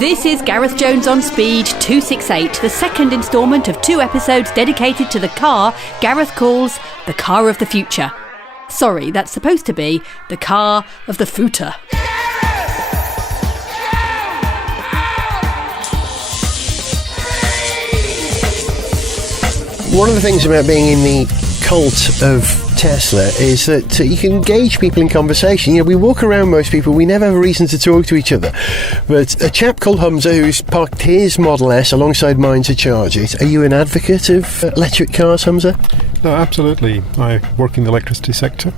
This is Gareth Jones on Speed 268, the second instalment of 2 episodes dedicated to the car Gareth calls the car of the future. Sorry, that's supposed to be the car of the footer. One of the things about being in the cult of Tesla is that you can engage people in conversation. You know, we walk around, most people, we never have a reason to talk to each other. But a chap called Humza, who's parked his Model S alongside mine to charge it, are you an advocate of electric cars, Humza? No, absolutely. I work in the electricity sector,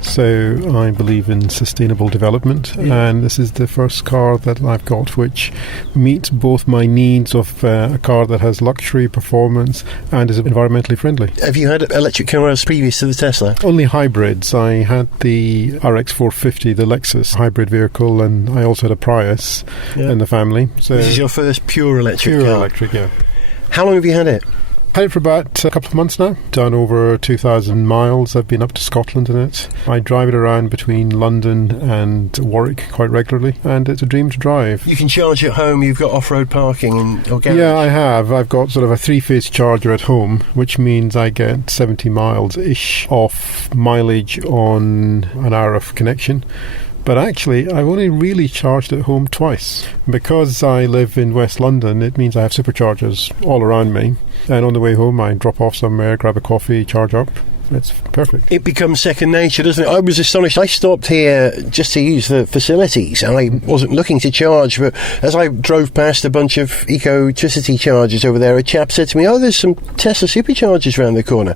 so I believe in sustainable development, and this is the first car that I've got which meets both my needs of a car that has luxury, performance, and is environmentally friendly. Have you had electric cars previous to the Tesla? Only hybrids. I had the RX450, the Lexus hybrid vehicle, and I also had a Prius in the family. So this is your first pure electric car? Pure electric, yeah. How long have you had it? Had it for about a couple of months now. Done over 2,000 miles. I've been up to Scotland in it. I drive it around between London and Warwick quite regularly, and it's a dream to drive. You can charge at home. You've got off-road parking or garage? Yeah, I have. I've got sort of a 3-phase charger at home, which means I get 70 miles-ish off mileage on an hour of connection. But actually, I've only really charged at home twice. Because I live in West London, it means I have superchargers all around me. And on the way home, I drop off somewhere, grab a coffee, charge up. It's perfect. It becomes second nature, doesn't it? I was astonished. I stopped here just to use the facilities. I wasn't looking to charge, but as I drove past a bunch of eco-tricity chargers over there, a chap said to me, "Oh, there's some Tesla Superchargers around the corner."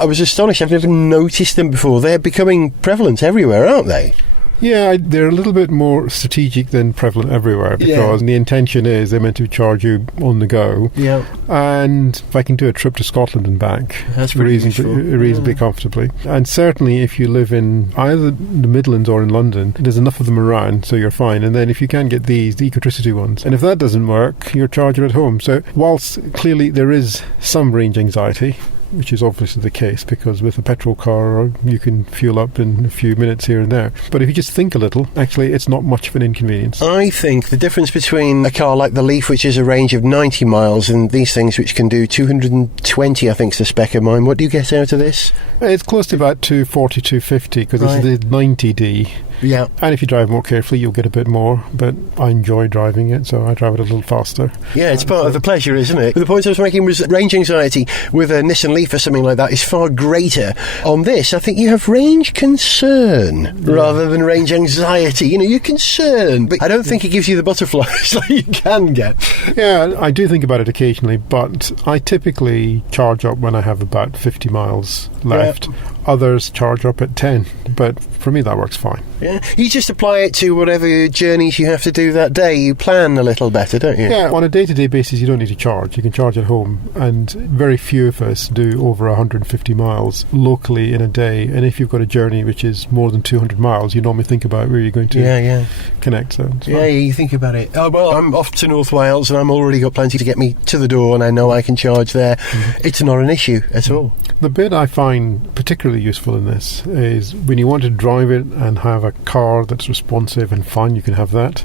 I was astonished. I've never noticed them before. They're becoming prevalent everywhere, aren't they? Yeah, they're a little bit more strategic than prevalent everywhere, because the intention is they're meant to charge you on the go. Yeah. And if I can do a trip to Scotland and back, that's reasonably comfortably. And certainly if you live in either the Midlands or in London, there's enough of them around, so you're fine. And then if you can get the eco-tricity ones, and if that doesn't work, your charger at home. So whilst clearly there is some range anxiety, which is obviously the case, because with a petrol car you can fuel up in a few minutes here and there. But if you just think a little, actually it's not much of an inconvenience. I think the difference between a car like the Leaf, which is a range of 90 miles, and these things which can do 220, I think is the spec of mine. What do you get out of this? It's close to about 240, 250, because it's the 90D. Yeah. And if you drive more carefully, you'll get a bit more, but I enjoy driving it, so I drive it a little faster. Yeah, it's part of the pleasure, isn't it? But the point I was making was range anxiety with a Nissan Leaf or something like that is far greater. On this, I think you have range concern rather than range anxiety. You know, you're concerned, but I don't think it gives you the butterflies like you can get. Yeah, I do think about it occasionally, but I typically charge up when I have about 50 miles left. Yeah. Others charge up at 10, but for me that works fine. Yeah, you just apply it to whatever journeys you have to do that day. You plan a little better, don't you? Yeah, on a day-to-day basis you don't need to charge. You can charge at home, and very few of us do over 150 miles locally in a day. And if you've got a journey which is more than 200 miles, you normally think about where you're going to connect. So you think about it. Oh, well, I'm off to North Wales and I'm already got plenty to get me to the door, and I know I can charge there. It's not an issue at all. The bit I find particularly useful in this is when you want to drive it and have a car that's responsive and fun, you can have that.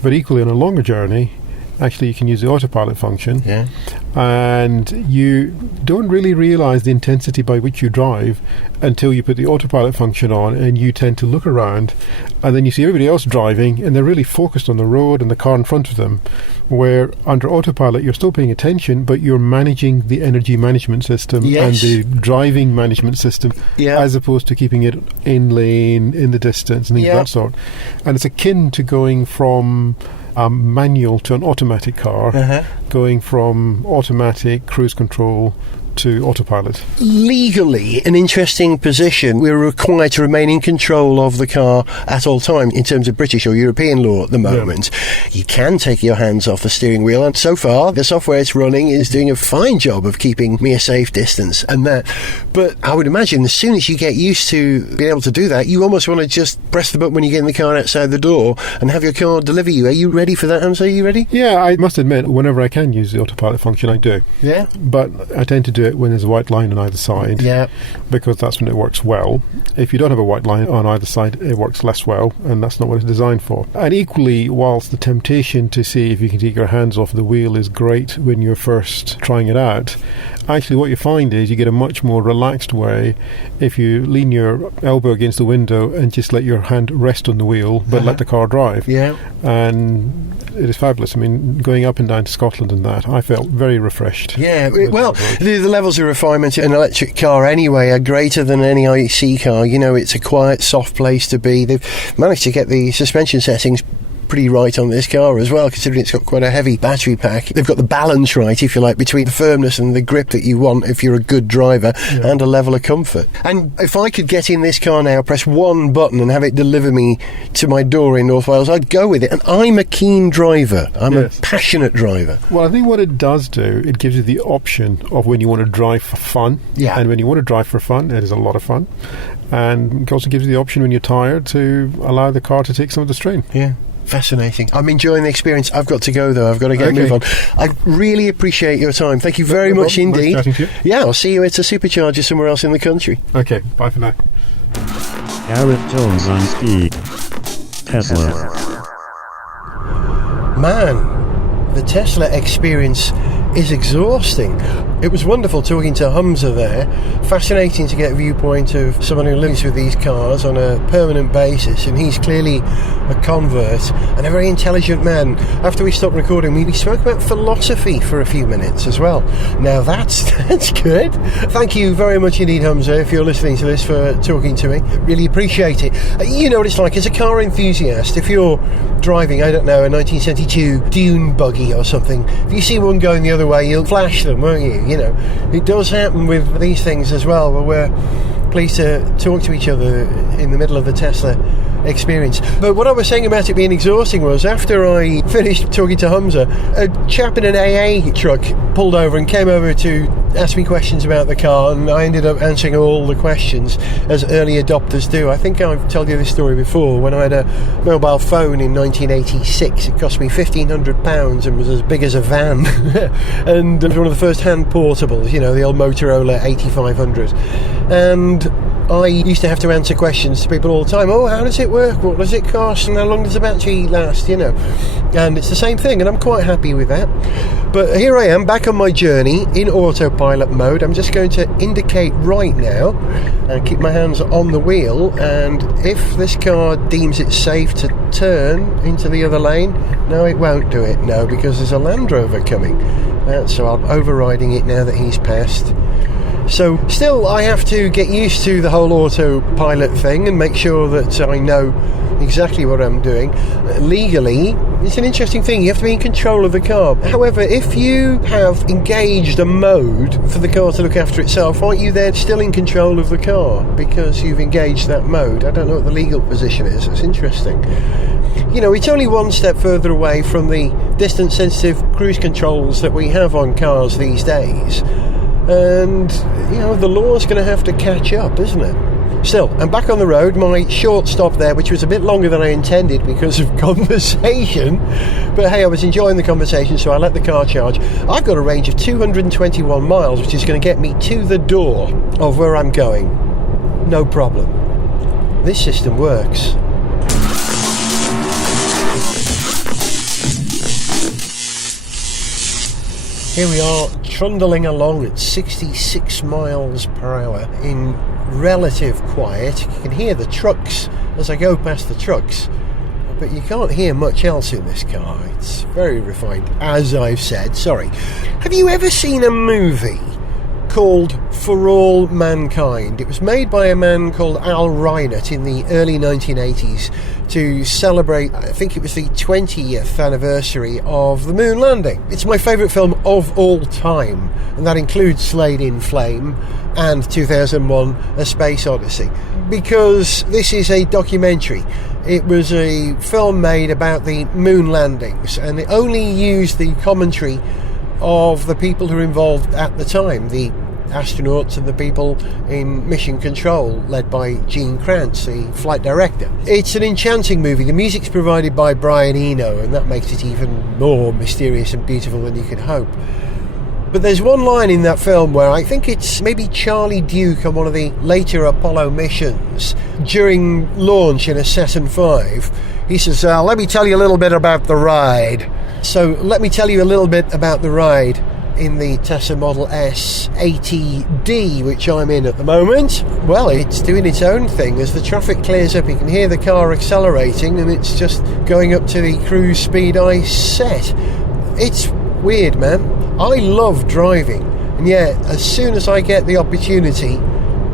But equally on a longer journey, actually you can use the autopilot function, and you don't really realise the intensity by which you drive until you put the autopilot function on, and you tend to look around and then you see everybody else driving and they're really focused on the road and the car in front of them, where under autopilot you're still paying attention, but you're managing the energy management system and the driving management system, as opposed to keeping it in lane, in the distance and things of that sort. And it's akin to going from manual to an automatic car, going from automatic cruise control to autopilot. Legally, an interesting position. We're required to remain in control of the car at all times in terms of British or European law at the moment. You can take your hands off the steering wheel, and so far the software it's running is doing a fine job of keeping me a safe distance and that. But I would imagine as soon as you get used to being able to do that, you almost want to just press the button when you get in the car outside the door and have your car deliver you. Are you ready for that, Hamza? Are you ready? Yeah, I must admit, whenever I can use the autopilot function, I do. Yeah? But I tend to do do it when there's a white line on either side, because that's when it works well. If you don't have a white line on either side, it works less well, and that's not what it's designed for. And equally, whilst the temptation to see if you can take your hands off the wheel is great when you're first trying it out, actually what you find is you get a much more relaxed way if you lean your elbow against the window and just let your hand rest on the wheel, but let the car drive. And it is fabulous. I mean, going up and down to Scotland and that, I felt very refreshed. Well, the levels of refinement in an electric car anyway are greater than any IC car. You know, it's a quiet, soft place to be. They've managed to get the suspension settings pretty right on this car as well, considering it's got quite a heavy battery pack. They've got the balance right, if you like, between the firmness and the grip that you want if you're a good driver, and a level of comfort. And if I could get in this car now, press one button and have it deliver me to my door in North Wales, I'd go with it. And I'm a keen driver. I'm a passionate driver. Well, I think what it does do, it gives you the option of when you want to drive for fun. And when you want to drive for fun, it is a lot of fun. And it also gives you the option when you're tired to allow the car to take some of the strain. Fascinating. I'm enjoying the experience. I've got to go, though. I've got to get a move on. I really appreciate your time. Thank you very much indeed. Nice chatting to you. I'll see you at a Supercharger somewhere else in the country. Okay, bye for now. Gareth Jones on Speed. Tesla. Man, the Tesla experience is exhausting. It was wonderful talking to Humza there. Fascinating to get a viewpoint of someone who lives with these cars on a permanent basis, and he's clearly a convert and a very intelligent man. After we stopped recording, we spoke about philosophy for a few minutes as well. Now that's good. Thank you very much indeed, Humza, if you're listening to this, for talking to me. Really appreciate it. You know what it's like as a car enthusiast. If you're driving, I don't know, a 1972 dune buggy or something, if you see one going the other way, you'll flash them, won't you? You know, it does happen with these things as well, where we're pleased to talk to each other in the middle of the Tesla experience. But what I was saying about it being exhausting was, after I finished talking to Humza, a chap in an AA truck pulled over and came over to ask me questions about the car, and I ended up answering all the questions, as early adopters do. I think I've told you this story before. When I had a mobile phone in 1986, it cost me £1,500 and was as big as a van. And it was one of the first hand portables, you know, the old Motorola 8500. And I used to have to answer questions to people all the time. Oh, how does it work? What does it cost? And how long does the battery last? You know, and it's the same thing, and I'm quite happy with that. But here I am, back on my journey in autopilot mode. I'm just going to indicate right now and keep my hands on the wheel, and if this car deems it safe to turn into the other lane, no, it won't do it, no, because there's a Land Rover coming. So I'm overriding it now that he's passed. So still, I have to get used to the whole autopilot thing and make sure that I know exactly what I'm doing. Legally, it's an interesting thing. You have to be in control of the car. However, if you have engaged a mode for the car to look after itself, aren't you then still in control of the car because you've engaged that mode? I don't know what the legal position is. It's interesting. You know, it's only one step further away from the distance-sensitive cruise controls that we have on cars these days. And, you know, the law's going to have to catch up, isn't it? Still, I'm back on the road. My short stop there, which was a bit longer than I intended because of conversation. But hey, I was enjoying the conversation, so I let the car charge. I've got a range of 221 miles, which is going to get me to the door of where I'm going. No problem. This system works. Here we are, trundling along at 66 miles per hour in relative quiet. You can hear the trucks as I go past the trucks, but you can't hear much else in this car. It's very refined, as I've said. Sorry. Have you ever seen a movie called For All Mankind? It was made by a man called Al Reinert in the early 1980s to celebrate, I think it was the 20th anniversary of the moon landing. It's my favourite film of all time, and that includes Slade in Flame and 2001 A Space Odyssey, because this is a documentary. It was a film made about the moon landings, and it only used the commentary of the people who were involved at the time, the astronauts and the people in mission control, led by Gene Kranz, the flight director. It's an enchanting movie. The music's provided by Brian Eno, and that makes it even more mysterious and beautiful than you could hope. But there's one line in that film where I think it's maybe Charlie Duke on one of the later Apollo missions during launch in a Saturn V. He says, let me tell you a little bit about the ride. So let me tell you a little bit about the ride in the Tesla Model S ATD, which I'm in at the moment. Well, it's doing its own thing. As the traffic clears up, you can hear the car accelerating, and it's just going up to the cruise speed I set. It's weird, man. I love driving, and yet as soon as I get the opportunity,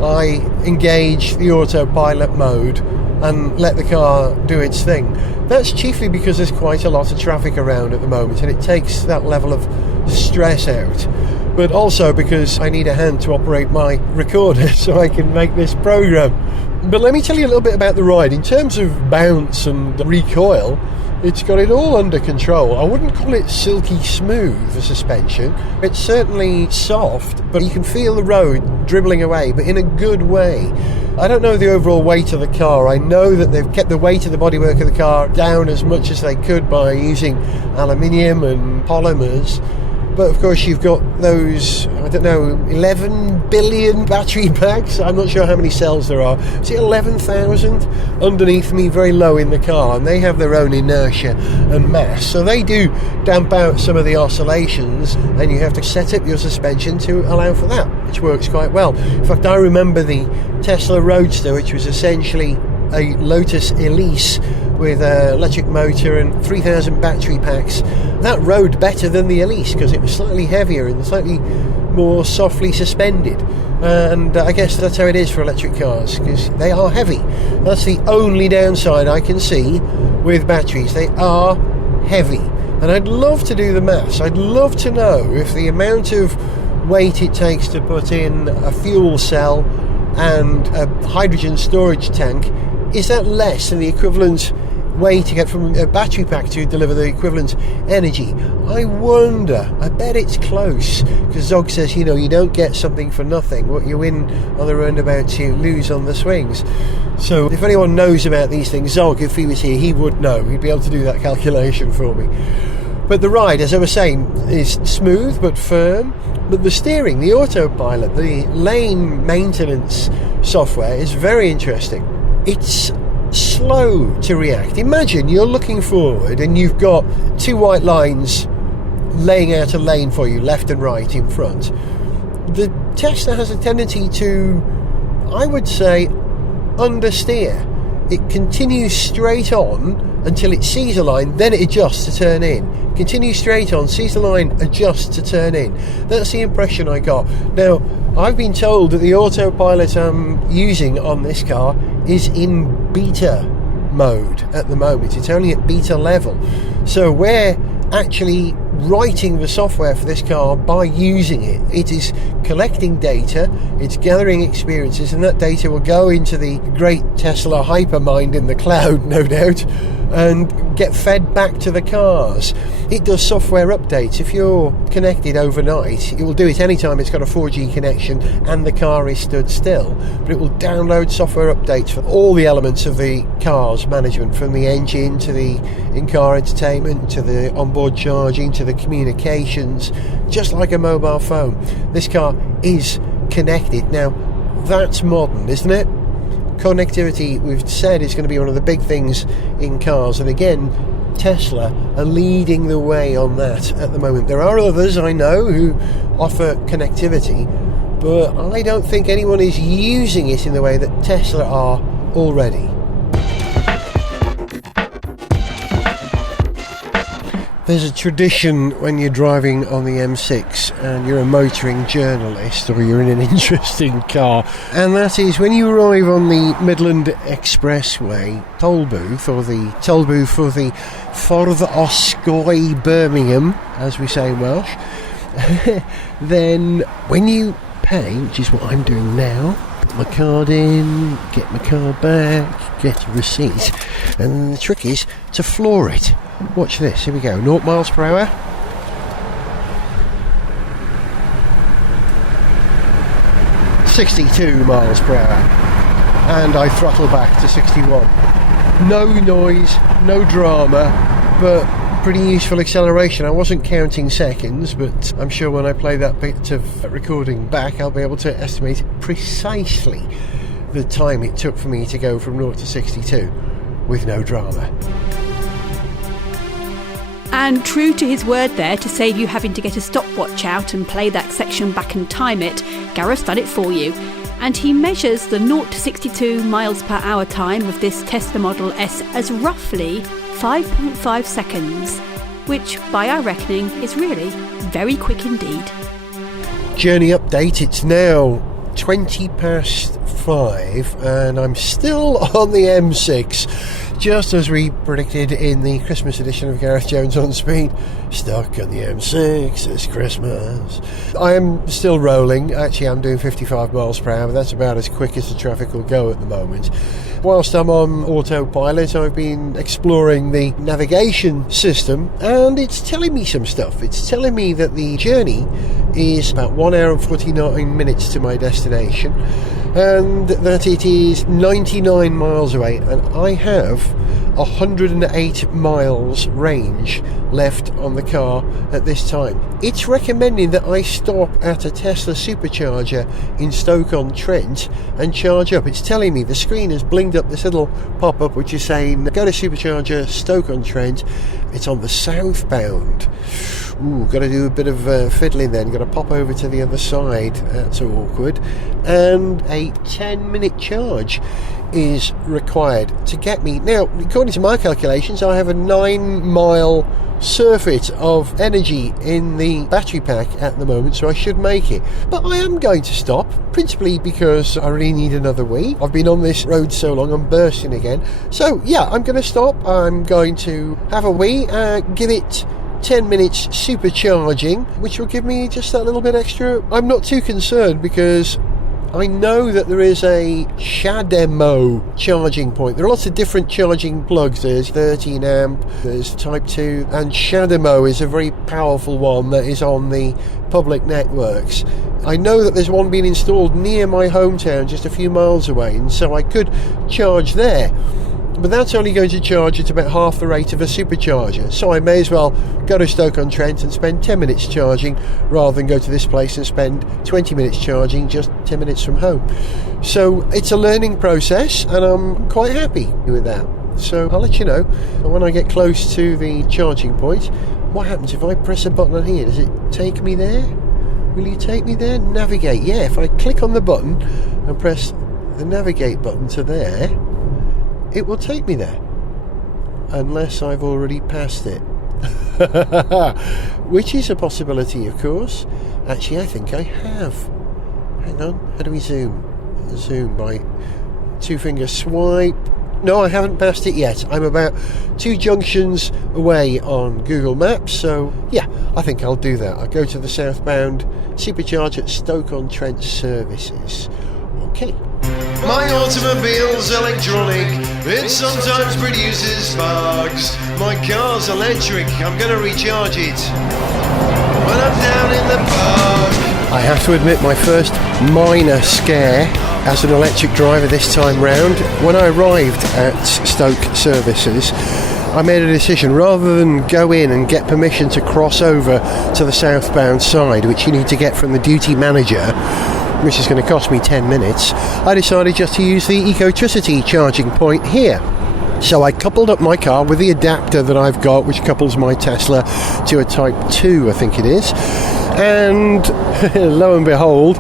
I engage the autopilot mode and let the car do its thing. That's chiefly because there's quite a lot of traffic around at the moment, and it takes that level of stress out, but also because I need a hand to operate my recorder so I can make this program. But let me tell you a little bit about the ride. In terms of bounce and recoil, it's got it all under control. I wouldn't call it silky smooth, the suspension. It's certainly soft, but you can feel the road dribbling away, but in a good way. I don't know the overall weight of the car. I know that they've kept the weight of the bodywork of the car down as much as they could by using aluminium and polymers. But of course you've got those, 11 billion battery packs. I'm not sure how many cells there are. Is it 11,000 underneath me, very low in the car, and they have their own inertia and mass, so they do damp out some of the oscillations, and you have to set up your suspension to allow for that, which works quite well. In fact, I remember the Tesla Roadster, which was essentially a Lotus Elise with an electric motor and 3,000 battery packs. That rode better than the Elise because it was slightly heavier and slightly more softly suspended. And I guess that's how it is for electric cars, because they are heavy. That's the only downside I can see with batteries. They are heavy. And I'd love to do the maths. I'd love to know if the amount of weight it takes to put in a fuel cell and a hydrogen storage tank, is that less than the equivalent way to get from a battery pack to deliver the equivalent energy? I wonder. I bet it's close, because Zog says, you don't get something for nothing. What you win on the roundabout, you lose on the swings. So if anyone knows about these things, Zog, if he was here, he would know. He'd be able to do that calculation for me. But the ride, as I was saying, is smooth but firm. But the steering, the autopilot, the lane maintenance software is very interesting. It's slow to react. Imagine you're looking forward and you've got two white lines laying out a lane for you, left and right in front. The Tesla has a tendency to, I would say, understeer. It continues straight on until it sees a line, then it adjusts to turn in. Continues straight on, sees the line, adjusts to turn in. That's the impression I got. Now, I've been told that the autopilot I'm using on this car is in beta mode at the moment. It's only at beta level. So we're actually writing the software for this car by using it. It is collecting data, it's gathering experiences, and that data will go into the great Tesla hypermind in the cloud, no doubt, and get fed back to the cars. It does software updates. If you're connected overnight, it will do it anytime it's got a 4G connection and the car is stood still. But it will download software updates for all the elements of the car's management, from the engine to the in-car entertainment to the onboard charging to the communications, just like a mobile phone. This car is connected. Now, that's modern, isn't it? Connectivity, we've said, is going to be one of the big things in cars, and again, Tesla are leading the way on that at the moment. There are others I know who offer connectivity, but I don't think anyone is using it in the way that Tesla are already. There's a tradition when you're driving on the M6 and you're a motoring journalist or you're in an interesting car, and that is when you arrive on the Midland Expressway toll booth, or the toll booth for the Ffordd Osgoi Birmingham, as we say in Welsh, then when you pay, which is what I'm doing now, put my card in, get my car back, get a receipt, and the trick is to floor it. Watch this, here we go, 0 miles per hour. (62 miles per hour), and I throttle back to 61. No noise, no drama, but pretty useful acceleration. I wasn't counting seconds, but I'm sure when I play that bit of recording back, I'll be able to estimate precisely the time it took for me to go from 0 to 62 with no drama. And true to his word there, to save you having to get a stopwatch out and play that section back and time it, Gareth's done it for you. And he measures the 0 to 62 miles per hour time of this Tesla Model S as roughly 5.5 seconds, which by our reckoning is really very quick indeed. Journey update, it's now 20 past 5 and I'm still on the M6. Just as we predicted in the Christmas edition of Gareth Jones on Speed, stuck on the M6 this Christmas. I am still rolling. Actually, I'm doing 55 miles per hour. That's about as quick as the traffic will go at the moment. Whilst I'm on autopilot, I've been exploring the navigation system and it's telling me some stuff. It's telling me that the journey is about 1 hour and 49 minutes to my destination, and that it is 99 miles away, and I have 108 miles range left on the car at this time. It's recommending that I stop at a Tesla Supercharger in Stoke-on-Trent and charge up. It's telling me, the screen has blinked up this little pop-up which is saying go to Supercharger Stoke-on-Trent. It's on the southbound. Ooh, got to do a bit of fiddling then. Got to pop over to the other side. That's awkward. And a 10-minute charge is required to get me. Now, according to my calculations, I have a 9-mile surfeit of energy in the battery pack at the moment, so I should make it. But I am going to stop, principally because I really need another wee. I've been on this road so long, I'm bursting again. So, yeah, I'm going to stop. I'm going to have a wee, give it 10 minutes supercharging, which will give me just that little bit extra. I'm not too concerned because I know that there is a Shademo charging point. There are lots of different charging plugs. There's 13 amp, there's Type 2, and Shademo is a very powerful one that is on the public networks. I know that there's one being installed near my hometown, just a few miles away, and so I could charge there. But that's only going to charge at about half the rate of a supercharger, so I may as well go to Stoke-on-Trent and spend 10 minutes charging rather than go to this place and spend 20 minutes charging just 10 minutes from home. So it's a learning process and I'm quite happy with that. So I'll let you know when I get close to the charging point. What happens if I press a button on here? Does it take me there? Will you take me there? Navigate. Yeah, if I click on the button and press the navigate button to there, it will take me there, unless I've already passed it. Which is a possibility, of course. Actually, I think I have. Hang on, how do we zoom? Zoom by 2-finger swipe. No, I haven't passed it yet. I'm about 2 junctions away on Google Maps, so yeah, I think I'll do that. I'll go to the southbound Supercharger at Stoke-on-Trent services. Okay. My automobile's electronic, it sometimes produces sparks. My car's electric, I'm gonna recharge it when I'm down in the park. I have to admit, my first minor scare as an electric driver this time round, when I arrived at Stoke services, I made a decision, rather than go in and get permission to cross over to the southbound side, which you need to get from the duty manager, which is going to cost me 10 minutes, I decided just to use the Ecotricity charging point here. So I coupled up my car with the adapter that I've got, which couples my Tesla to a Type 2, I think it is, and lo and behold,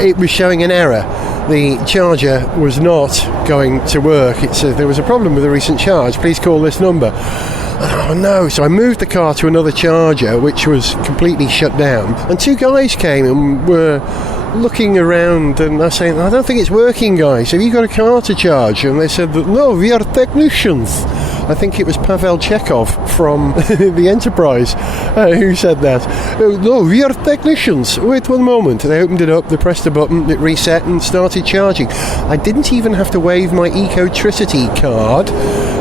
it was showing an error. The charger was not going to work. It said there was a problem with a recent charge, please call this number. Oh no, so I moved the car to another charger which was completely shut down, and 2 guys came and were looking around, and I was saying, I don't think it's working, guys, have you got a car to charge? And they said that, no, we are technicians. I think it was Pavel Chekhov from the Enterprise who said that. No, we are technicians. Wait one moment. They opened it up, they pressed a button, it reset and started charging. I didn't even have to wave my Ecotricity card,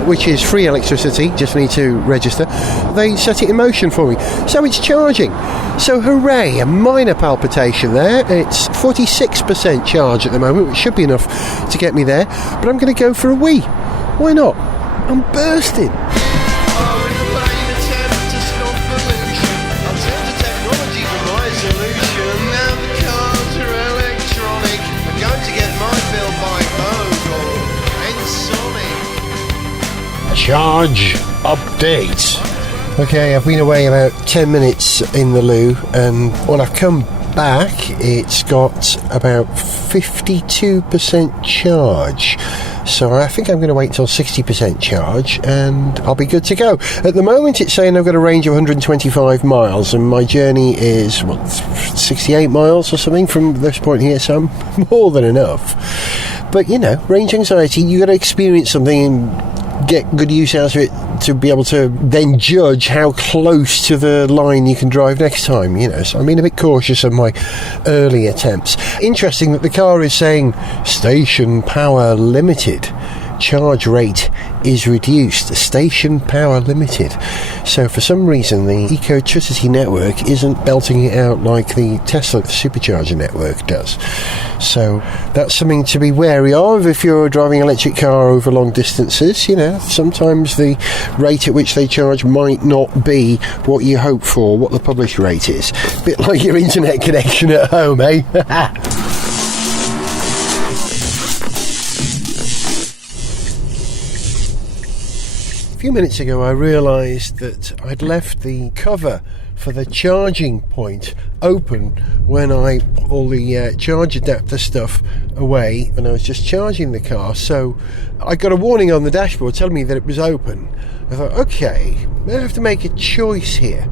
which is free electricity, just need to register. They set it in motion for me. So it's charging. So hooray, a minor palpitation there. It's 46% charge at the moment, which should be enough to get me there. But I'm going to go for a wee. Why not? I'm bursting. Oh, in the rain, Charge update. Okay, I've been away about 10 minutes in the loo, and when I've come back, it's got about 52% charge. So I think I'm going to wait till 60% charge and I'll be good to go. At the moment it's saying I've got a range of 125 miles and my journey is 68 miles or something from this point here, so I'm more than enough. But you know, range anxiety, you got to experience something and get good use out of it to be able to then judge how close to the line you can drive next time, you know. So I'm being a bit cautious of my early attempts. Interesting that the car is saying station power limited. Charge rate is reduced. Station power limited. So for some reason the Ecotricity network isn't belting it out like the Tesla Supercharger network does. So that's something to be wary of if you're driving an electric car over long distances. You know, sometimes the rate at which they charge might not be what you hope for, what the published rate is. A bit like your internet connection at home, eh? A few minutes ago I realised that I'd left the cover for the charging point open when I put all the charge adapter stuff away when I was just charging the car. So I got a warning on the dashboard telling me that it was open. I thought, okay, I have to make a choice here.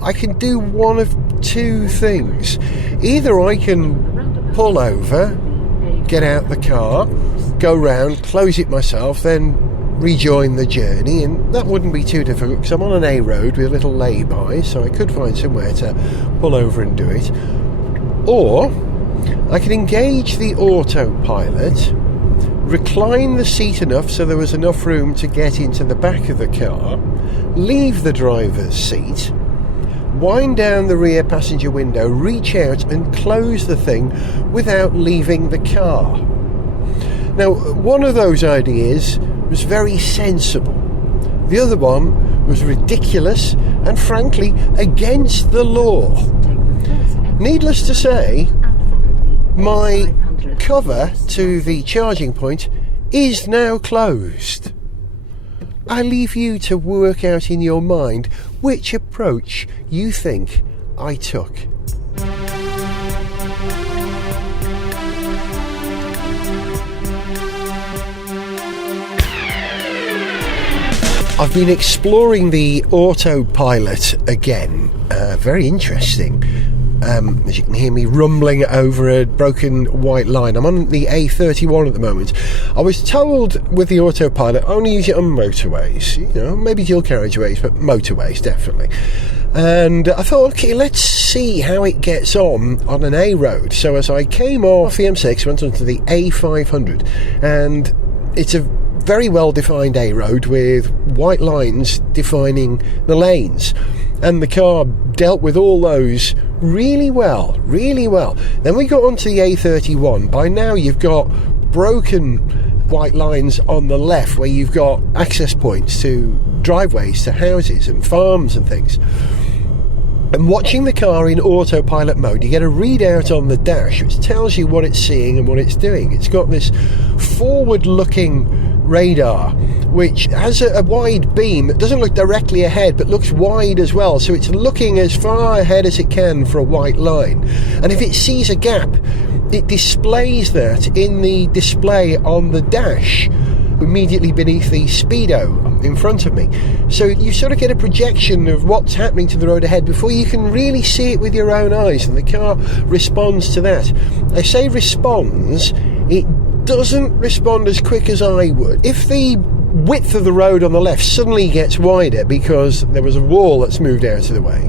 I can do one of two things. Either I can pull over, get out the car, go round, close it myself, then rejoin the journey, and that wouldn't be too difficult because I'm on an A road with a little lay-by, so I could find somewhere to pull over and do it. Or I could engage the autopilot, recline the seat enough so there was enough room to get into the back of the car, leave the driver's seat, wind down the rear passenger window, reach out and close the thing without leaving the car. Now, one of those ideas was very sensible. The other one was ridiculous and frankly against the law. Needless to say, my cover to the charging point is now closed. I leave you to work out in your mind which approach you think I took. I've been exploring the autopilot again. Very interesting. As you can hear me rumbling over a broken white line. I'm on the A31 at the moment. I was told with the autopilot only use it on motorways, you know, maybe dual carriageways, but motorways definitely. And I thought, okay, let's see how it gets on an A road. So as I came off the M6, went onto the A500, and it's a very well defined A road with white lines defining the lanes, and the car dealt with all those really well. Then we got onto the A31. By now you've got broken white lines on the left where you've got access points to driveways to houses and farms and things. And watching the car in autopilot mode, you get a readout on the dash which tells you what it's seeing and what it's doing. It's got this forward-looking radar which has a wide beam that doesn't look directly ahead but looks wide as well, so it's looking as far ahead as it can for a white line. And if it sees a gap, it displays that in the display on the dash immediately beneath the speedo in front of me. So you sort of get a projection of what's happening to the road ahead before you can really see it with your own eyes, and the car responds to that. I say responds, it doesn't respond as quick as I would. If the width of the road on the left suddenly gets wider because there was a wall that's moved out of the way,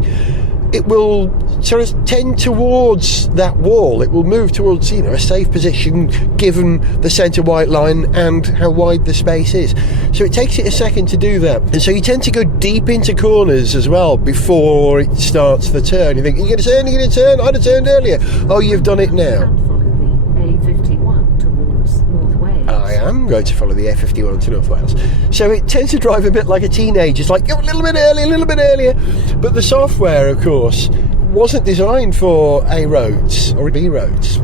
it will sort of tend towards that wall. It will move towards, you know, a safe position given the centre white line and how wide the space is. So it takes it a second to do that. And so you tend to go deep into corners as well before it starts the turn. You think, you're going to turn, I'd have turned earlier. Oh, you've done it now. I am going to follow the A51 to North Wales. So it tends to drive a bit like a teenager. It's like, a little bit earlier. But the software, of course, wasn't designed for A roads or B roads.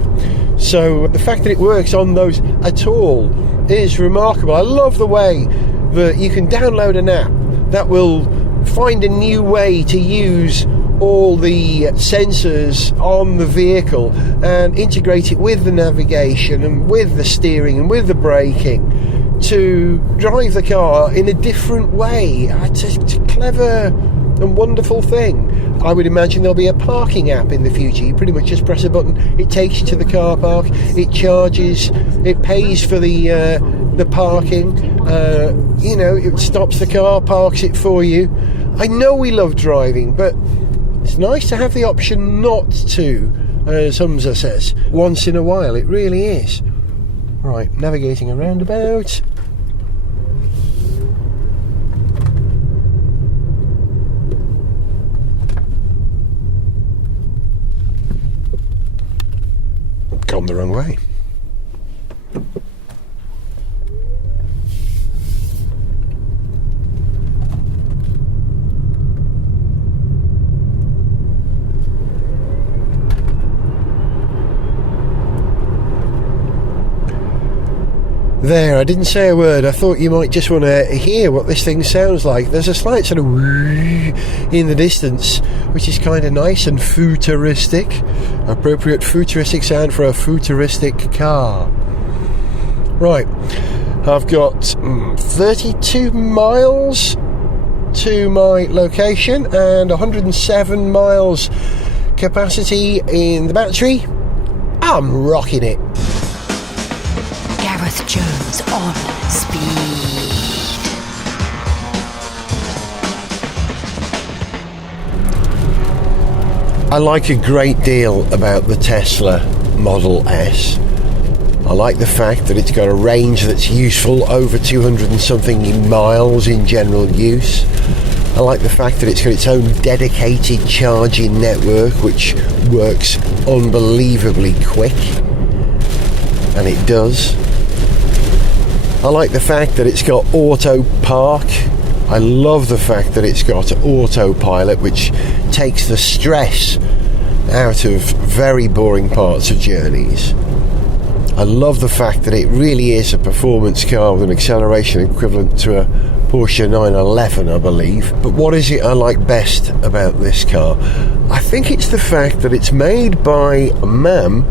So the fact that it works on those at all is remarkable. I love the way that you can download an app that will find a new way to use all the sensors on the vehicle and integrate it with the navigation and with the steering and with the braking to drive the car in a different way. It's a clever and wonderful thing. I would imagine there'll be a parking app in the future. You pretty much just press a button, it takes you to the car park, it charges, it pays for the parking, it stops the car, parks it for you. I know we love driving, but it's nice to have the option not to, as Humza says, once in a while. It really is. Right, navigating a roundabout. Gone the wrong way. There, I didn't say a word. I thought you might just want to hear what this thing sounds like. There's a slight sort of in the distance, which is kind of nice and futuristic. Appropriate futuristic sound for a futuristic car. Right, I've got 32 miles to my location and 107 miles capacity in the battery. I'm rocking it. Gareth Jones on speed. I like a great deal about the Tesla Model S. I like the fact that it's got a range that's useful, over 200 and something miles in general use. I like the fact that it's got its own dedicated charging network which works unbelievably quick, and it does. I like the fact that it's got auto park. I love the fact that it's got autopilot, which takes the stress out of very boring parts of journeys. I love the fact that it really is a performance car with an acceleration equivalent to a Porsche 911, I believe. But what is it I like best about this car? I think it's the fact that it's made by a man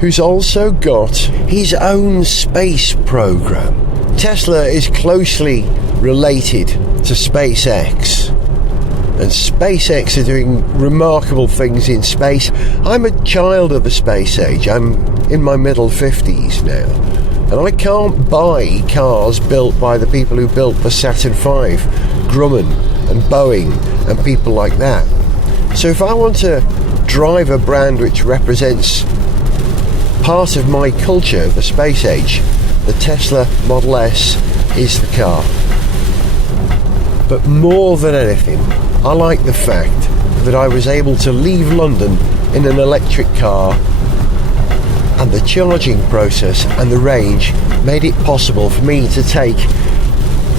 who's also got his own space program. Tesla is closely related to SpaceX, and SpaceX are doing remarkable things in space. I'm a child of the space age. I'm in my middle 50s now, and I can't buy cars built by the people who built the Saturn V, Grumman and Boeing and people like that. So if I want to drive a brand which represents part of my culture of the space age, the Tesla Model S is the car. But more than anything, I like the fact that I was able to leave London in an electric car, and the charging process and the range made it possible for me to take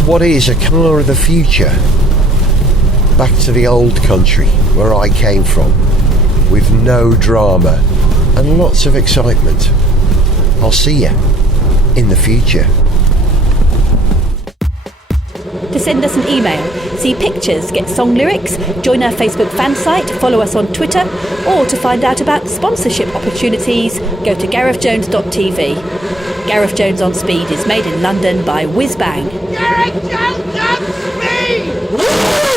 what is a car of the future back to the old country where I came from, with no drama and lots of excitement. I'll see you in the future. To send us an email, see pictures, get song lyrics, join our Facebook fan site, follow us on Twitter, or to find out about sponsorship opportunities, go to garethjones.tv. Gareth Jones on Speed is made in London by Whiz Bang. Gareth Jones on Speed!